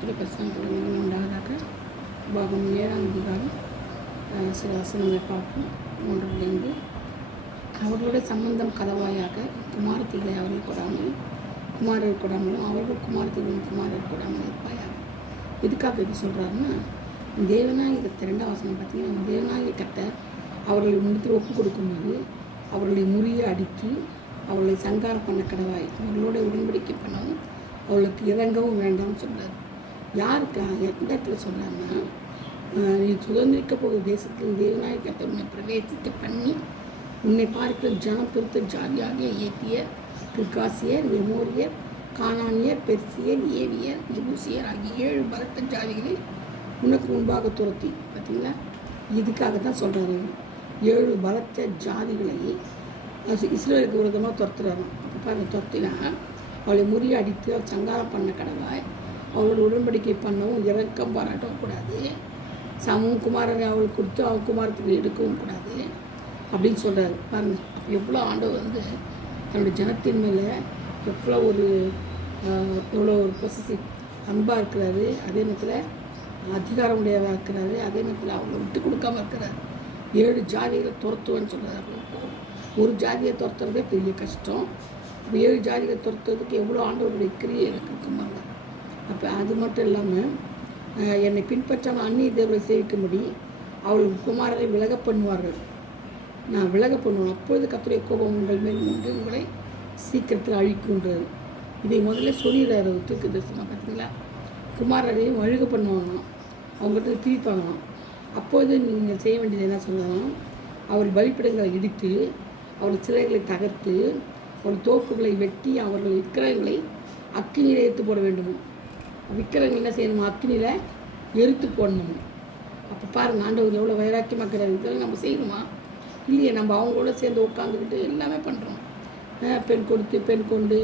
கர்த்தருடைய பரிசுத்தம் உண்டாவதாக. பாகம் 7ஆம் அதிகாரம் சில வசனங்களை பார்ப்போம். 3 அவர்களுடைய சம்பந்தம் கதவாயாக குமாரத்திகளை அவர்கள் கொடாமல் குமாரர் கொடாமலும் அவர்கள் குமாரத்திகளும் குமாரர் கொடாமல் இருப்பாயாக. எதுக்காக இது சொல்கிறாருன்னா, தேவனாகிய 2ஆம் வசனம் பார்த்தீங்கன்னா, தேவனாகிய கர்த்தர் அவர்களை முன்னத்தில் ஒப்பு கொடுக்கும்போது அவர்களை முறிய அடித்து அவர்களை சங்காரம் பண்ண கடவாய் அவர்களோட உடன்படிக்கை பண்ணவும் அவளுக்கு இறங்கவும் வேண்டாம்னு சொல்கிறார். யாருக்கு எந்த இடத்துல சொல்கிறாருன்னா, நீ சுதந்திரிக்க போகிற தேசத்தில் தேவனாய கர்த்தர் உன்னை பிரவேசிக்க பண்ணி உன்னை பார்க்கிற ஜனம் பெருத்த ஜாதியாக ஏத்திய கிர்காசியர், எமோரியர், கானானியர், பெர்சியர், ஏவியர், எபூசியர் ஆகிய 7 பலத்த ஜாதிகளை உனக்கு முன்பாக துரத்தி. பார்த்தீங்களா, இதுக்காக தான் சொல்கிறாரு. 7 பலத்த ஜாதிகளை இஸ்ரவேலுக்கு விரோதமாக துரத்துறாரு. பாருங்க, துரத்தினா அவளை முறியடித்து அவள் சங்காரம் பண்ண கடவாய் அவளோட உடன்படிக்கை பண்ணவும் இறக்கம் பாராட்டவும் கூடாது. சமம் குமாரனை அவளுக்கு கொடுத்து அவள் குமாரத்துக்கு எடுக்கவும் கூடாது அப்படின்னு சொல்கிறாரு. பாருங்கள், அப்போ எவ்வளோ ஆண்டவர் தன்னுடைய ஜனத்தின் மேலே எவ்வளோ ஒரு பொசசிவ் அன்பாக இருக்கிறாரு. அதே நேரத்தில் அதிகாரம் உடையதாக இருக்கிறாரு. அதே நேரத்தில் அவளை விட்டு கொடுக்காம இருக்கிறாரு. 7 ஜாதிகளை துரத்துவேன்னு சொல்கிறாரு. ஒரு ஜாதியை துரத்துறதே பெரிய கஷ்டம். 7 ஜாதிகளை துரத்துறதுக்கு எவ்வளோ ஆண்டவருடைய கிரியை எனக்கு இருக்குமாங்க. அப்போ அது மட்டும் இல்லாமல் என்னை பின்பற்றாமல் அந்நிய தேவரை சேவிக்கும்படி அவளுக்கு குமாரரை விலக பண்ணுவார்கள். நான் விலக பண்ணுவேன். அப்பொழுது கர்த்தருடைய கோபம் உங்கள் மேல் உண்டு உங்களை சீக்கிரத்தில் அழிக்குன்றது. இதை முதல்ல சொல்லிடுறாரு தூக்கு தரிசனம். பார்த்தீங்களா, குமாரரையும் அழுக பண்ணுவாங்களாம், அவங்கள்ட்ட பிரிப்பாங்களாம். அப்போது நீங்கள் செய்ய வேண்டியது என்ன சொல்லணும், அவர் பலிப்பிடங்களை இடித்து அவர்கள் சிலைகளை தகர்த்து அவர்கள் தோப்புகளை வெட்டி அவர்கள் விக்கிரகங்களை அக்கினியில் எடுத்து போட வேண்டுமோ. விக்கிரகங்கள் என்ன செய்யணுமோ, அக்கினியில் எரித்து போடணுமோ. அப்போ பாருங்கள், ஆண்டவர் எவ்வளோ வைராக்கியமாக இருக்கிறார். இதெல்லாம் நம்ம செய்யணுமா? இல்லையே. நம்ம அவங்களோட சேர்ந்து உட்காந்துக்கிட்டு எல்லாமே பண்ணுறோம். பெண் கொடுத்து பெண் கொண்டு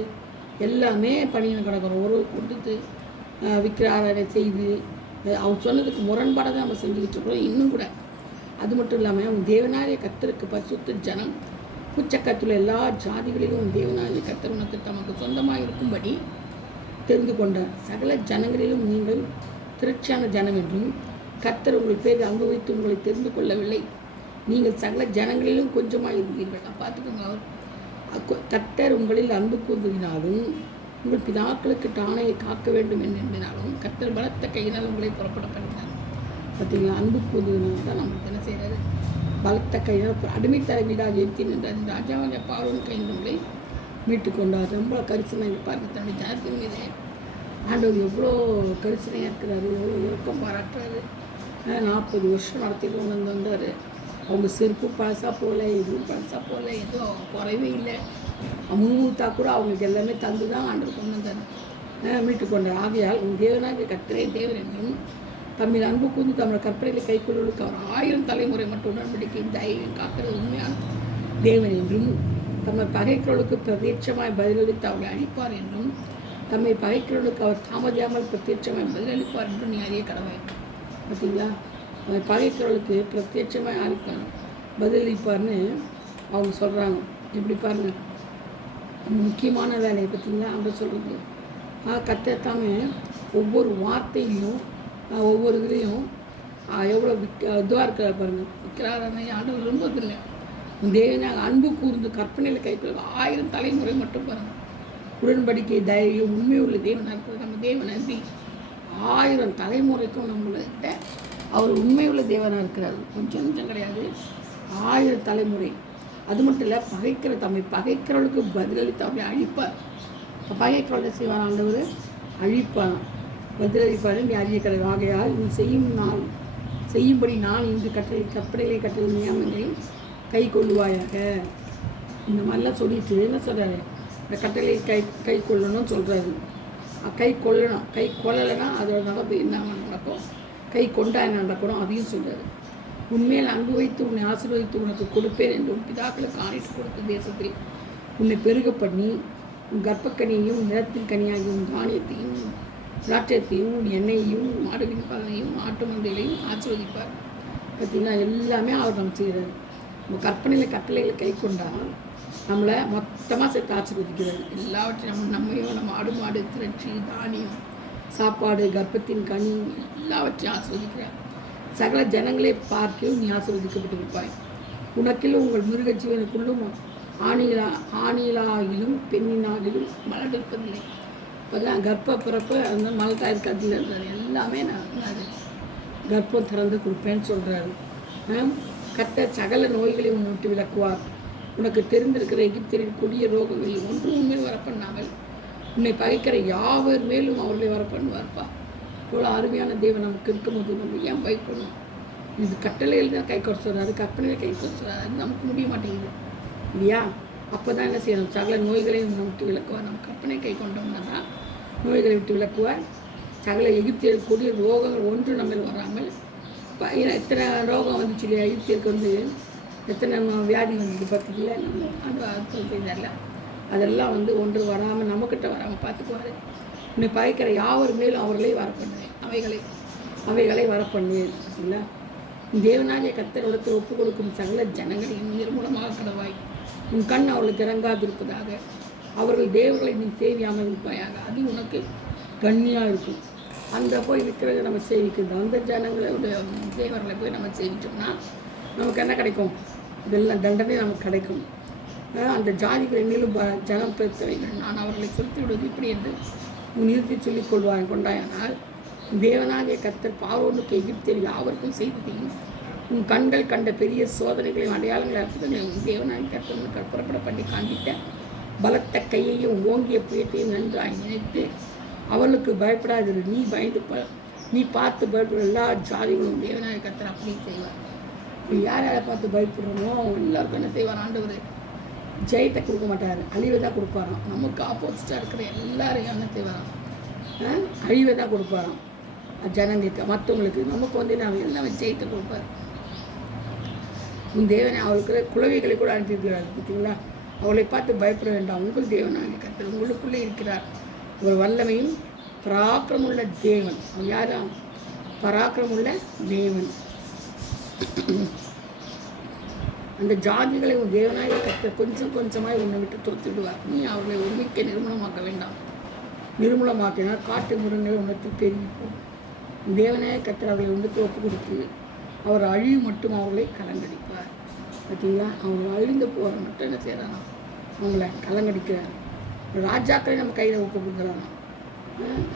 எல்லாமே பண்ணின்னு கிடக்கிறோம். ஒரு கொடுத்து விக்கிர ஆராதனை செய்து அவர் சொன்னதுக்கு முரண்பாடாக தான் நம்ம செஞ்சுக்கிட்டு இருக்கிறோம் இன்னும் கூட. அது மட்டும் இல்லாமல் உன் தேவனாகிய கர்த்தருக்கு பரிசுத்த ஜனம் உச்சக்கத்தில் எல்லா ஜாதிகளிலும் தேவனாகிய கர்த்தர் உனக்கு தமக்கு சொந்தமாக இருக்கும்படி தெரிந்து கொண்டார். சகல ஜனங்களிலும் நீங்கள் திரட்சியான ஜனம் என்றும் கர்த்தர் உங்கள் பேர் அனுபவித்து உங்களை தெரிந்து கொள்ளவில்லை. நீங்கள் சகல ஜனங்களிலும் கொஞ்சமாக இருந்தீர்கள். பார்த்துக்கோங்க, அவர் கர்த்தர் உங்களில் அன்பு கூர்ந்தினாலும் உங்கள் பிதாக்களுக்கு டானையை காக்க வேண்டும் என்பதனாலும் கர்த்தர் பலத்த கையினால் உங்களை புறப்பட பண்ணினார். பார்த்தீங்களா, அன்பு கூர்ந்ததினால் தான் நம்ம என்ன செய்கிறாரு, பலத்த கையினால் அடிமைத்தர வீடாக ஏற்றி நின்றார். ராஜாவாக பார்வன் கையில் உங்களை மீட்டு கொண்டார். ரொம்ப கரிசனை பார்க்க தன்னுடைய ஜனத்தின் மீது ஆண்டவர் எவ்வளோ கரிசனையாக இருக்கிறாரு, எவ்வளோ இறக்கம் பாராட்டுறாரு. 40 வருஷம் நடத்திட்டு கொண்டு வந்தார். அவங்க செருப்பு பழசாக போகல, எதுவும் பழசாக போகல, எதுவும் குறைவே இல்லை. முன்மூத்தா கூட அவங்களுக்கு எல்லாமே தந்து தான் ஆண்டவர் கொண்டு வந்தார், மீட்டு கொண்டார். ஆகையால் உன் தேவனாகிய கர்த்தரே தேவன் என்றும் தம்மில் அன்பு கூர்ந்து தமிழ் கற்பனைகளை கைக்கொள்ளுக்கு அவர் 1000 தலைமுறை மட்டும் உடன்படிக்கை தைரியம் காக்கிறது உண்மையான தேவன் என்றும் தம்மை பகைக்கிறவர்களுக்கு பிரத்யட்சமாய் பதிலளித்து அவர்களை அழிப்பார் என்றும் தம்மை பகைக்கிறவர்களுக்கு அவர் தாமதியாமல் பிரத்யட்சமாய் பதிலளிப்பார் என்றும் நீ அறிய கடவை. பார்த்தீங்களா, பகைக்கிறவர்களுக்கு பிரத்யட்சமாக அழிப்பார் பதிலளிப்பார்னு அவங்க சொல்கிறாங்க. எப்படி பாருங்கள், முக்கியமான வேலையை பார்த்தீங்களா அவங்க சொல்கிறது. கர்த்தர் ஒவ்வொரு வார்த்தையிலையும் ஒவ்வொரு இதுலேயும் எவ்வளோ இதுவாக இருக்கிற பாருங்கள். விற்கிறாரனை ஆண்டவர் விரும்புவதில்லை. தேவனாக அன்பு கூர்ந்து கற்பனையில் கைக்குள்ள 1000 தலைமுறை மட்டும் பாருங்கள். உடன்படிக்கை தைரியம் உண்மை உள்ள தேவனாக இருக்கிறது. நம்ம தேவன் எப்படி 1000 தலைமுறைக்கும் நம்மள்கிட்ட அவர் உண்மை உள்ள தேவனாக இருக்கிறார். கொஞ்சம் கிடையாது, 1000 தலைமுறை. அது மட்டும் இல்லை, தம்மை பகைக்கிறவர்களுக்கு பதிலளித்து அவரை அழிப்பார். இப்போ பகைக்கிறவர்களை செய்வார் ஆண்டவர், அழிப்பார், பதிலளிப்பார். நீ அறியக்கிறது. ஆகையால் நீ செய்யும்படி நான் இன்று கற்பனைகளை கட்டளை நியமங்களையும் கை கொள்ளுவாயாக. இந்த மாதிரிலாம் சொல்லிட்டு என்ன சொல்கிறாரு, இந்த கட்டளையை கை கொள்ளணும்னு சொல்கிறாரு. கை கொள்ளணும், கை கொள்ளலைன்னா அதோட நடப்பு என்ன நடக்கும், கை கொண்டா என்ன நடக்கணும் அதையும் சொல்கிறாரு. உண்மையில் அன்பு வைத்து உன்னை ஆசீர்வதித்து உனக்கு கொடுப்பேன் என்று உன் பிதாக்களுக்கு ஆணையிட்டு கொடுத்த தேசத்தில் உன்னை பெருக பண்ணி உன் கர்ப்பக்கனியையும் நிலத்தின் கனியாகிய உன் தானியத்தையும் திராட்சத்தையும் உன் எண்ணெயையும் மாடுவின் பலனையும் ஆட்டு மந்தைகளையும் ஆசீர்வதிப்பார். பார்த்தீங்கன்னா, எல்லாமே அவர் நம்ம செய்கிறார். நம்ம கற்பனையில் கட்டளைகளை கை கொண்டால் நம்மளை மொத்தமாக சேர்த்து ஆசீர்வதிக்கிறார். எல்லாவற்றையும் நம்மையும் நம்ம ஆடு மாடு திரட்சி தானியம் சாப்பாடு, கர்ப்பத்தின் கனி எல்லாவற்றையும் ஆசீர்வதிக்கிறார். சகல ஜனங்களை பார்க்கவும் நீ ஆசீர்வதிக்கப்பட்டிருப்பாய். உனக்கிலும் உங்கள் மிருக ஜீவனுக்குள்ளும் ஆணிலாகிலும் பெண்ணினாகிலும் மலர் இருப்பதில்லை. இப்போதான் கர்ப்ப பிறப்பு அந்த மலட்டாக இருக்கிறதுல இருந்தார். எல்லாமே நான் கர்ப்பம் திறந்து கொடுப்பேன்னு சொல்கிறாரு. கர்த்தர் சகல நோய்களையும் உன்னை விட்டு விலக்குவார். உனக்கு தெரிந்திருக்கிற எகிப்தியரின் கொடிய ரோகங்களில் ஒன்று உண்மையில் வரப்பண்ணாமல் உன்னை பகைக்கிற யாவர் மேலும் அவர்களை வரப்பண்ணுவார்ப்பா. இவ்வளோ அருமையான தேவன் நமக்கு இருக்கும்போது நம்ம ஏன் பயப்படணும்? இது கட்டளையில் தான் கை கொண்டு சொல்கிறாரு, கற்பனையில் கை கொண்டு சொல்கிறாரு. அது நமக்கு முடிய மாட்டேங்குது இல்லையா? அப்போ தான் என்ன செய்யணும்? சகல நோய்களையும் நம்ம விட்டு விளக்குவார். நம்ம கற்பனை கை கொண்டோம்னா தான் நோய்களை விட்டு விளக்குவார். சகல எகிப்தியர் கொடிய ரோகங்கள் ஒன்று நம்ம வராமல் எத்தனை ரோகம் வந்துச்சு இல்லையா? எகிப்தியருக்கு வந்து எத்தனை வியாதி வந்தது பார்த்தீங்களா? நம்ம அந்த அர்த்தம் செய்தார்ல, அதெல்லாம் வந்து ஒன்று வராமல் நம்மக்கிட்ட வராமல் பார்த்துக்குவார். இன்னும் பகைக்கிற யாவர் மேலும் அவர்களே வரப்பண்ணேன், அவைகளை வரப்பண்ணேன். சரிங்களா? தேவனாகிய கர்த்தரிடத்தில் ஒப்பு கொடுக்கும் சகல ஜனங்களையும் நிர்மூலமாக கடவாய். உன் கண் அவர்களுக்கு இறங்காதிருப்பதாக. அவர்கள் தேவர்களை நீ சேவியாமல் இருப்பாயாக. அது உனக்கு கண்ணியாக இருக்கும். அந்த போய் விற்கிறத நம்ம சேவிக்கிறது, அந்த ஜனங்களுடைய தேவர்களை போய் நம்ம சேவிச்சோம்னா நமக்கு என்ன கிடைக்கும்? இதெல்லாம் தண்டனை நமக்கு கிடைக்கும். அந்த ஜாதிகளை மேலும் ஜனம் பெருத்தவைகள் நான் அவர்களை குறித்து விடுவது இப்படி என்று நிறுத்தி சொல்லிக் கொண்டாயானால் தேவனாகிய கர்த்தர் பார்வோனுக்கு எகிப்தியர் யாவருக்கும் செய்ததையும் உன் கண்கள் கண்ட பெரிய சோதனைகளையும் அடையாளங்களை அற்புதங்களையும் உன் தேவனாகிய கர்த்தர் புறப்பட பண்ணி காண்பித்த பலத்த கையையும் ஓங்கிய புயத்தையும் நன்றாய் நினைத்து அவளுக்கு பயப்படாது. நீ பார்த்து பயப்படுற எல்லா ஜாதிகளும் தேவனாகிய கர்த்தர் அப்படியே செய்வார். யார் யாரை பார்த்து பயப்படுறோமோ எல்லாருக்கும் என்ன செய்வார்? ஆண்டவர் ஜெயத்தை கொடுக்க மாட்டார், அழிவை தான் கொடுப்பாராம். நமக்கு ஆப்போசிட்டாக இருக்கிற எல்லாரையும் என்ன செய்வாராம்? அழிவை தான் கொடுப்பாராம் ஜனங்களுக்கு, மற்றவங்களுக்கு. நமக்கு வந்து நான் எல்லாம் ஜெயத்தை கொடுப்பார். உன் தேவனை அவளுக்கு குலவைகளை கூட அனுப்பியிருக்கிறார். பார்த்தீங்களா? அவளை பார்த்து பயப்பட வேண்டாம். உங்கள் தேவனாகிய கர்த்தர் உங்களுக்குள்ளே இருக்கிறார். ஒரு வல்லமையும் பராக்கிரமுள்ள தேவன். யாரும் பராக்கிரமுள்ள தேவன். அந்த ஜாதிகளை உன் தேவனாகிய கர்த்தர் கொஞ்சம் கொஞ்சமாய் உன்னை விட்டு துரத்தி விடுவார். நீ அவர்களை ஒருமிக்க நிர்மூலமாக்க வேண்டாம். நிர்மூலமாக்கினால் காட்டு முருங்கை உனக்கு பெருகி போகும். தேவனாகிய கர்த்தர் அவர்களை உனக்கு ஒப்பு கொடுத்து அவர் அழிவு மட்டும் அவர்களை கலங்கடிப்பார். பார்த்தீங்களா? அவங்க அழிந்து போகிற மட்டும் என்ன செய்கிறாங்க? அவங்கள கலங்கடிக்கிறார். ராஜாக்களை நம்ம கையில் ஒப்பு கொடுக்குறாங்க.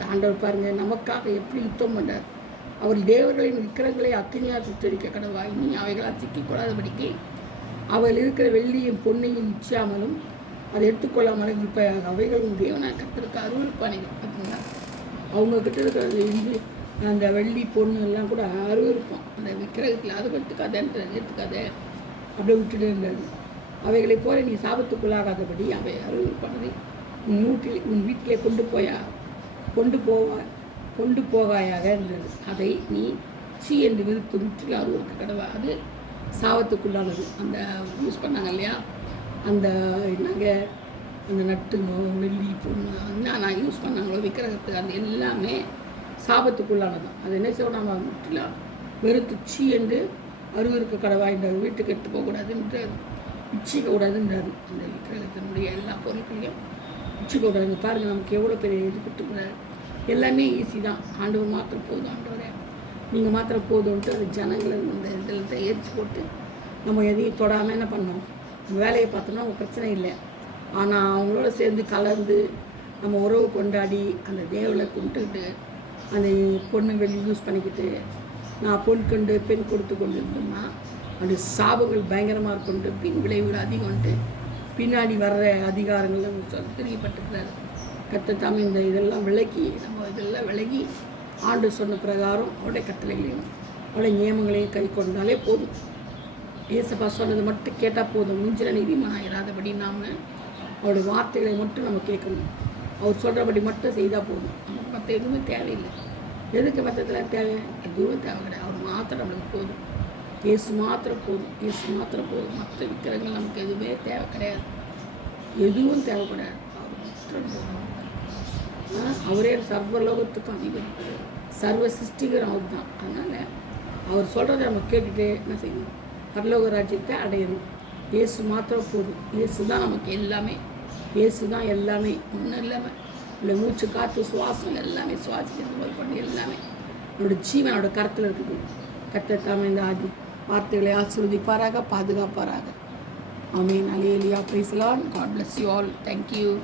ஆண்டவர் பாருங்கள், நமக்காக எப்படி யுத்தம் பண்ணார். அவர் தேவர்களின் விக்கிரங்களை அக்கினியாக சுத்தரிக்க கடவாய். நீ அவைகளால் சிக்கிக்கொள்ளாதபடிக்கு அவள் இருக்கிற வெள்ளியும் பொன்னையும் நிச்சயாமலும் அதை எடுத்துக்கொள்ளாமலும் இருப்பாயாக. அவைகளும் தேவனாக கர்த்தருக்கு அருவருப்பானீங்க. பார்த்தீங்களா? அவங்கக்கிட்ட இருக்கிற அந்த வெள்ளி பொண்ணு எல்லாம் கூட அருவருப்போம். அந்த விக்கிரகத்தில் அதை எடுத்துக்காத அப்படியே விட்டுட்டு இருந்தது. அவைகளை போல நீ சாபத்துக்குள்ளாகாதபடி அவை அருவருப்பானதை உன் வீட்டிலே கொண்டு போகாயாக இருந்தது. அதை நீ சி என்று விருத்து முற்றிலும் அருவருக்கு கடவா. அது சாபத்துக்குள்ளானது. அந்த யூஸ் பண்ணாங்க இல்லையா? அந்த என்னங்க அந்த நட்டுங்க வெள்ளி பொண்ணு நான் யூஸ் பண்ணாங்களோ விக்கிரகத்துக்கு, அந்த எல்லாமே சாபத்துக்குள்ளானது. அது என்ன செய்வோம்? நம்ம முற்றிலும் வெறுத்து சி என்று அருவருக்கு கடவா. இந்த வீட்டுக்கு எடுத்து போகக்கூடாதுன்றாரு, இச்சிக்கக்கூடாதுன்றாரு. அந்த விக்கிரகத்தினுடைய எல்லா பொருட்களையும் இச்சிக்கக்கூடாது. பாருங்கள், நமக்கு எவ்வளோ பெரிய இது கொடுத்துக்கிறாரு. எல்லாமே ஈஸி தான். ஆண்டவர் மாத்திரம் போதும். ஆண்டவரே நீங்கள் மாத்திரம் போதும்ன்ட்டு அது ஜனங்களை இந்த இதில் ஏற்றி போட்டு நம்ம எதையும் தொடாமல் என்ன பண்ணோம்? நம்ம வேலையை பார்த்தோம்னா அவங்க பிரச்சனை இல்லை. ஆனால் அவங்களோட சேர்ந்து கலந்து நம்ம உறவு கொண்டாடி அந்த தேவலை கும்பிட்டுக்கிட்டு அந்த பொண்ணு வெளி யூஸ் பண்ணிக்கிட்டு நான் பொன் கொண்டு பெண் கொடுத்து கொண்டு இருந்தோம்னா அது சாபங்கள் பயங்கரமாக கொண்டு பின் விளைவுகள் அதிகம்ட்டு பின்னாடி வர்ற அதிகாரங்கள் தெரியப்பட்டிருக்கிறாரு. கர்த்தர் இந்த இதெல்லாம் விலகி ஆண்டு சொன்ன பிரகாரம் அவருடைய கட்டளைகளையும் அவருடைய நியமங்களையும் கை கொண்டாலே போதும். ஏசப்பா சொன்னது மட்டும் கேட்டால் போதும். மிஞ்சின நீதிமானாயிராதபடி நாம் அவருடைய வார்த்தைகளை மட்டும் நம்ம கேட்கணும். அவர் சொல்கிறபடி மட்டும் செய்தால் போதும். நமக்கு மற்ற எதுவுமே தேவையில்லை. எதுக்கு மற்றத்தில் தேவை? எதுவும் தேவை கிடையாது. அவர் மாத்திரம் நம்மளுக்கு போதும். இயேசு மாத்திரம் போதும். மற்ற விக்கிரங்கள் நமக்கு எதுவுமே தேவை கிடையாது. எதுவும் தேவைப்படாது. அவர் மாத்திரம் போதும். அவரே சர்வலோகத்துக்கும் அதிபதி, சர்வ சிருஷ்டிகரும் அவர் தான். அதனால் அவர் சொல்கிறத நம்ம கேட்டுகிட்டே என்ன செய்யணும்? பரலோக ராஜ்யத்தை அடையணும். இயேசு மாத்திரம் போதும். இயேசு தான் நமக்கு எல்லாமே. இயேசு தான் எல்லாமே. ஒன்றும் இல்லாமல் உள்ள மூச்சு காற்று சுவாசம் எல்லாமே சுவாசிக்கிறது முதல் கொண்டு எல்லாமே என்னோட ஜீவனோட கருத்தில் இருக்குது. கர்த்தர் தாமே இந்த வார்த்தைகளை ஆசீர்வதிப்பாராக, பாதுகாப்பாராக. Amen. Hallelujah. Praise the lord. God bless you all. Thank you.